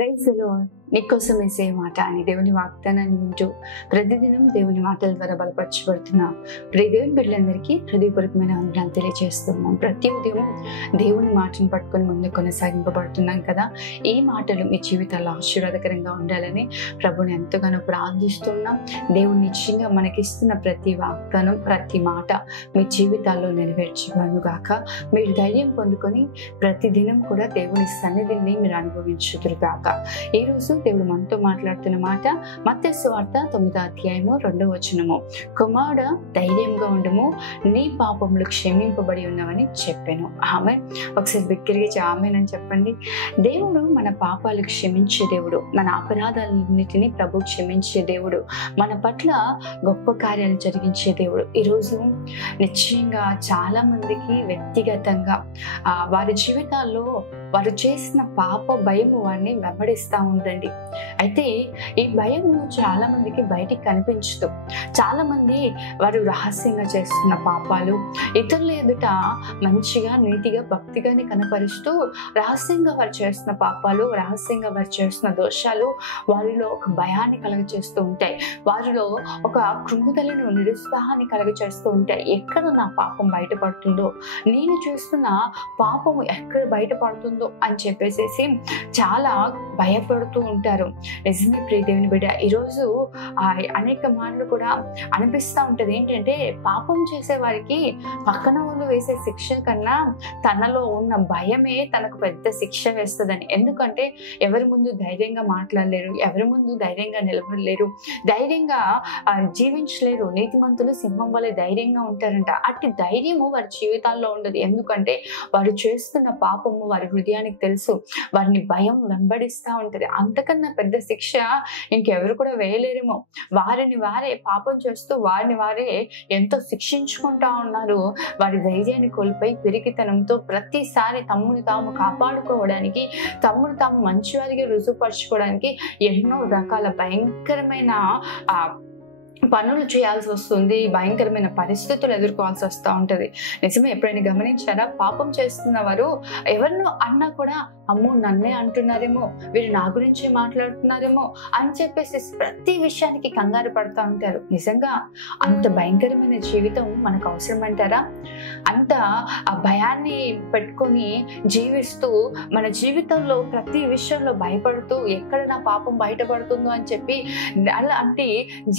Praise the lord. నీకోసం వేసే మాట అని దేవుని వాగ్దానాన్ని వింటూ ప్రతిదినం దేవుని మాటల ద్వారా బలపరచబడుతున్న ప్రియ దేవుని బిడ్డలందరికీ హృదయపూర్వకమైన వందనాలు తెలియజేస్తున్నాం. ప్రతి ఉదయం దేవుని మాటను పట్టుకొని ముందు కొనసాగింపబడుతున్నాం కదా. ఈ మాటలు మీ జీవితాల్లో ఆశీర్వాదకరంగా ఉండాలని ప్రభుని ఎంతగానో ప్రార్థిస్తున్నాం. దేవుని నిశ్చయంగా మనకిస్తున్న ప్రతి వాగ్దానం, ప్రతి మాట మీ జీవితాల్లో నెరవేర్చబడును గాక. మీరు ధైర్యం పొందుకొని ప్రతిదినం కూడా దేవుని సన్నిధిని మీరు అనుభవించుదురు గాక. ఈ రోజు దేవుడు మనతో మాట్లాడుతున్న మాట మత్తయి సువార్త 9వ అధ్యాయము 2వ వచనము. కుమారుడా, ధైర్యంగా ఉండము, నీ పాపములు క్షమింపబడి ఉన్నవని చెప్పాను. ఆమేన్. ఒకసారి బిగ్గరగా ఆమేన్ అని చెప్పండి. దేవుడు మన పాపాలు క్షమించే దేవుడు, మన అపరాధాలన్నిటినీ ప్రభు క్షమించే దేవుడు, మన పట్ల గొప్ప కార్యాలు జరిగించే దేవుడు. ఈరోజు నిశ్చయంగా చాలా మందికి వ్యక్తిగతంగా వారి జీవితాల్లో వారు చేసిన పాప భయము వారిని వెంబడిస్తూ ఉందండి. అయితే ఈ భయము చాలా మందికి బయటికి కనిపించదు. చాలా మంది వారు రహస్యంగా చేస్తున్న పాపాలు ఇతరుల ఎదుట మంచిగా, నీతిగా, భక్తిగానే కనపరుస్తూ రహస్యంగా వారు చేస్తున్న పాపాలు, రహస్యంగా వారు చేస్తున్న దోషాలు వారిలో ఒక భయాన్ని కలగచేస్తూ ఉంటాయి. వారిలో ఒక కృంగుదలను, నిరుత్సాహాన్ని కలగచేస్తూ ఉంటాయి. ఎక్కడ నా పాపం బయటపడుతుందో, నేను చేస్తున్న పాపము ఎక్కడ బయటపడుతుందో అని చెప్పేసి చాలా భయపడుతూ ఉంటారు. నిజమే ప్రియ దేవుని బిడ్డ, ఈరోజు అనేక మాటలు కూడా అనిపిస్తూ ఉంటది. ఏంటంటే పాపం చేసే వారికి పక్కన వాళ్ళు వేసే శిక్ష కన్నా తనలో ఉన్న భయమే తనకు పెద్ద శిక్ష వేస్తుందని. ఎందుకంటే ఎవరి ముందు ధైర్యంగా మాట్లాడలేరు, ఎవరి ముందు ధైర్యంగా నిలబడలేరు, ధైర్యంగా జీవించలేరు. నీతిమంతులు సింహం వలె ధైర్యంగా ఉంటారంట. అట్టి ధైర్యము వారి జీవితాల్లో ఉండదు. ఎందుకంటే వారు చేస్తున్న పాపము వారి హృదయానికి తెలుసు. వారిని భయం వెంబడిస్తూ ఉంటది. అంతకన్నా పెద్ద శిక్ష ఇంకెవరు కూడా వేయలేరేమో. వారిని వారే పాపం చేస్తూ వారిని వారే ఎంతో శిక్షించుకుంటా ఉన్నారు. వారి ధైర్యాన్ని కోల్పోయి పిరికితనంతో ప్రతిసారి తమ్ముని తాము కాపాడుకోవడానికి, తమ్మును తాము మంచివారిగా రుజువుపరచుకోవడానికి ఎన్నో రకాల భయంకరమైన పనులు చేయాల్సి వస్తుంది. భయంకరమైన పరిస్థితులు ఎదుర్కోవాల్సి వస్తూ ఉంటది. నిజమే. ఎప్పుడైనా గమనించారా? పాపం చేస్తున్న వారు ఎవరినో అన్నా కూడా అమ్మో నన్నే అంటున్నారేమో, వీరు నా గురించి మాట్లాడుతున్నారేమో అని చెప్పేసి ప్రతి విషయానికి కంగారు పడుతూ ఉంటారు. నిజంగా అంత భయంకరమైన జీవితం మనకు అవసరం అంటారా? అంత ఆ భయాన్ని పెట్టుకొని జీవిస్తూ మన జీవితంలో ప్రతి విషయంలో భయపడుతూ ఎక్కడ నా పాపం బయటపడుతుందో అని చెప్పి అలాంటి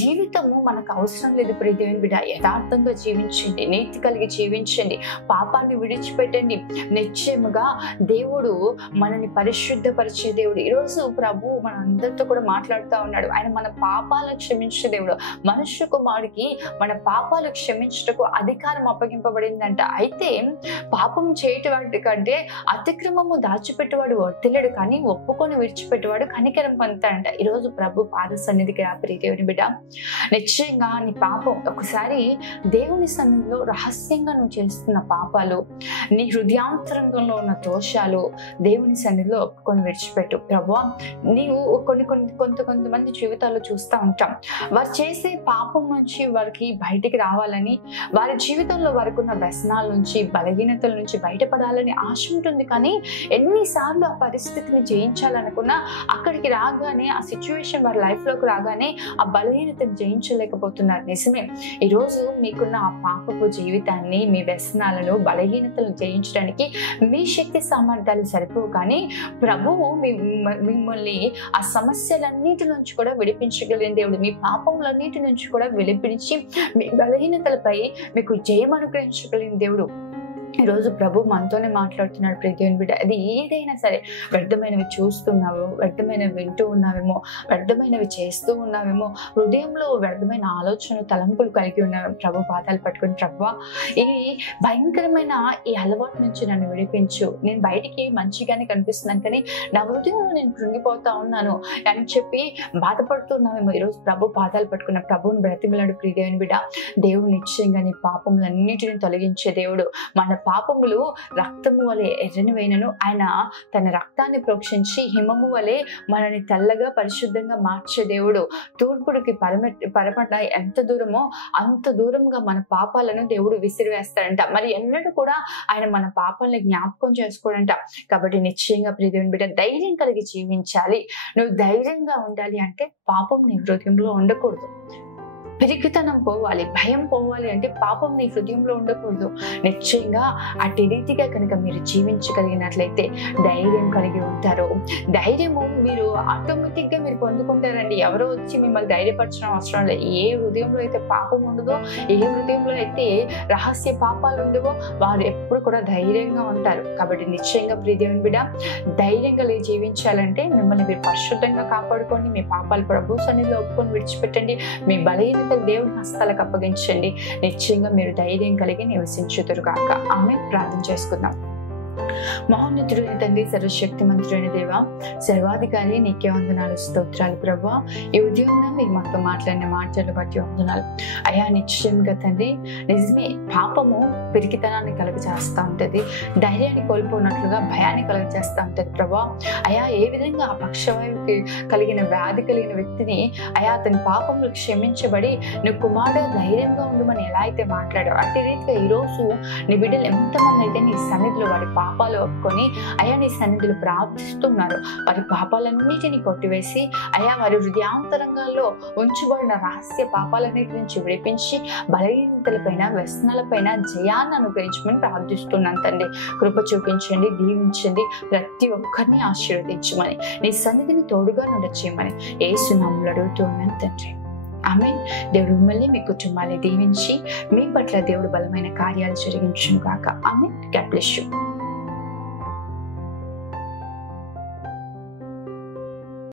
జీవితం మనకు అవసరం లేదు. ప్రియ దేవుని బిడ్డ, యథార్థంగా జీవించండి, నీతి కలిగి జీవించండి, పాపాన్ని విడిచిపెట్టండి. నిశ్చయముగా దేవుడు మనని పరిశుద్ధపరిచే దేవుడు. ఈరోజు ప్రభు మన అందరితో కూడా మాట్లాడుతూ ఉన్నాడు. ఆయన మన పాపాలను క్షమించే దేవుడు. మనుష్య కుమారుడికి మన పాపాలు క్షమించుటకు అధికారం అప్పగింపబడిందంట. అయితే పాపం చేయటవాడి కంటే అతిక్రమము దాచిపెట్టేవాడు వర్తిల్లడు, కానీ ఒప్పుకొని విడిచిపెట్టేవాడు కనికరం పొందుతాడంట. ఈరోజు ప్రభు పాద సన్నిధికి రా ప్రియ దేవుని బిడ్డ. నిశ్చయంగా నీ పాపం ఒకసారి దేవుని సన్నిధిలో రహస్యంగా నువ్వు చేస్తున్న పాపాలు, నీ హృదయాంతరంగంలో ఉన్న దోషాలు దేవుని సన్నిధిలో ఒప్పుకొని విడిచిపెట్టు. ప్రభువా, నీవు కొంతమంది జీవితాల్లో చూస్తూ ఉంటాం. వారు చేసే పాపం నుంచి వారికి బయటికి రావాలని, వారి జీవితంలో వారికి ఉన్న వ్యసనాల నుంచి, బలహీనతల నుంచి బయటపడాలని ఆశ ఉంటుంది. కానీ ఎన్నిసార్లు ఆ పరిస్థితిని జయించాలనుకున్నా అక్కడికి రాగానే, ఆ సిచ్యువేషన్ వారి లైఫ్లోకి రాగానే ఆ బలహీనతను జయించలేకపోతున్నారు. నిజమే. ఈరోజు మీకున్న ఆ పాపపు జీవితాన్ని, మీ వ్యసనాలను, బలహీనతలను జయించడానికి మీ శక్తి సామర్థ్యాలు సరిపోవు. కానీ ప్రభువు మిమ్మల్ని ఆ సమస్యలన్నిటి నుంచి కూడా విడిపించగలిగిన దేవుడు. మీ పాపములన్నిటి నుంచి కూడా విడిపించి మీ బలహీనతలపై మీకు జయం అనుగ్రహించగలిగిన దేవుడు. ఈరోజు ప్రభు మనతోనే మాట్లాడుతున్నాడు. ప్రియ దేవుని బిడ్డ, అది ఏదైనా సరే, వ్యర్థమైనవి చూస్తున్నావో, వ్యర్థమైనవి వింటూ ఉన్నావేమో, వ్యర్థమైనవి చేస్తూ ఉన్నావేమో, హృదయంలో వ్యర్థమైన ఆలోచనలు, తలంపులు కలిగి ఉన్నావేమో, ప్రభు పాదాలు పట్టుకుని ప్రభువా, ఈ భయంకరమైన ఈ అలవాటు నుంచి నన్ను విడిపించు. నేను బయటికి మంచిగానే కనిపిస్తున్నాను కానీ నా హృదయంలో నేను కృంగిపోతా ఉన్నాను అని చెప్పి బాధపడుతున్నావేమో. ఈరోజు ప్రభు పాదాలు పట్టుకున్న ప్రభువుని బ్రతిమలాడు ప్రియ దేవుని బిడ్డ. దేవుడు నిశ్చయంగా నీ పాపములన్నిటిని తొలగించే దేవుడు. మన పాపములు రక్తము వలె ఎర్రనివైనను ఆయన తన రక్తాన్ని ప్రోక్షించి హిమము వలె మనని తెల్లగా పరిశుద్ధంగా మార్చే దేవుడు. తూర్పుడికి పరమట ఎంత దూరమో అంత దూరంగా మన పాపాలను దేవుడు విసిరివేస్తాడంట. మరి ఎన్నడూ కూడా ఆయన మన పాపాలను జ్ఞాపకం చేసుకోడంట. కాబట్టి నిశ్చయంగా ప్రియ దేవుని బిడ్డ ధైర్యం కలిగి జీవించాలి. నువ్వు ధైర్యంగా ఉండాలి అంటే పాపం నీ హృదయంలో ఉండకూడదు. పిరికితనం పోవాలి, భయం పోవాలి అంటే పాపం నీ హృదయంలో ఉండకూడదు. నిశ్చయంగా అట్టి రీతిగా కనుక మీరు జీవించగలిగినట్లయితే ధైర్యం కలిగి ఉంటారు. ధైర్యము మీరు ఆటోమేటిక్గా మీరు పొందుకుంటారండి. ఎవరో వచ్చి మిమ్మల్ని ధైర్యపరచడం అవసరం లేదు. ఏ హృదయంలో అయితే పాపం ఉండదో, ఏ హృదయంలో అయితే రహస్య పాపాలు ఉండవో వారు ఎప్పుడు కూడా ధైర్యంగా ఉంటారు. కాబట్టి నిశ్చయంగా ప్రియ దేవుని బిడ్డ ధైర్యం కలిగి జీవించాలంటే మిమ్మల్ని మీరు పరిశుద్ధంగా కాపాడుకోండి. మీ పాపాలు ప్రభు సన్నిధిలో ఒప్పుకొని విడిచిపెట్టండి. మీ బలహీనత దేవుని హస్తాలకు అప్పగించండి. నిశ్చయంగా మీరు ధైర్యం కలిగి నివసించుదురు గాక. ఆమేన్. ప్రార్థన చేసుకుందాం. మహోన్నతుడైన తండ్రి, సర్వశక్తి మంత్రుడైన దేవ, సర్వాధికారి నీకే వందనాలు, స్తోత్రాలు ప్రభా. ఈ ఉదయంలో మీరు మాతో మాట్లాడిన మాటలు బట్టి వందనాలు అయా. నిశ్చయంగా తండ్రి నిజమే పాపము పిరికితనాన్ని కలుగజేస్తూ ఉంటుంది, ధైర్యాన్ని కోల్పోయినట్లుగా భయాన్ని కలుగజేస్తూ ఉంటుంది ప్రభా. అయా ఏ విధంగా ఆ పక్షవాయువుకి కలిగిన వ్యాధి కలిగిన వ్యక్తిని అయా అతని పాపములు క్షమించబడి నువ్వు కుమారుడు ధైర్యంగా ఉండమని ఎలా అయితే మాట్లాడావు, అట్టి రీతిగా ఈరోజు నీ బిడ్డలు ఎంతమంది అయితే నీ సన్నిధిలో వారి పాపాలు ఒప్పుకొని అయా నీ సన్నిధిలో ప్రార్థిస్తున్నారు. వారి పాపాలన్నిటినీ కొట్టివేసి అయా వారి హృదయాంతరంగాల్లో ఉంచబడిన రహస్య పాపాలన్నిటి నుంచి విడిపించి బలహీనతలపైన వ్యసనాలపైన జయాన్ని అనుగ్రహించమని ప్రార్థిస్తున్నాను తండ్రి. కృప చూపించండి, దీవించండి, ప్రతి ఒక్కరిని ఆశీర్వదించమని నీ సన్నిధిని తోడుగా నడచేయమని యేసు నామములో అడుగుతున్నాను తండ్రి. ఆమేన్. దేవుడు మిమ్మల్ని మీ కుటుంబాన్ని దీవించి మీ పట్ల దేవుడు బలమైన కార్యాలు జరిగించును గాక. ఆమేన్. God bless you.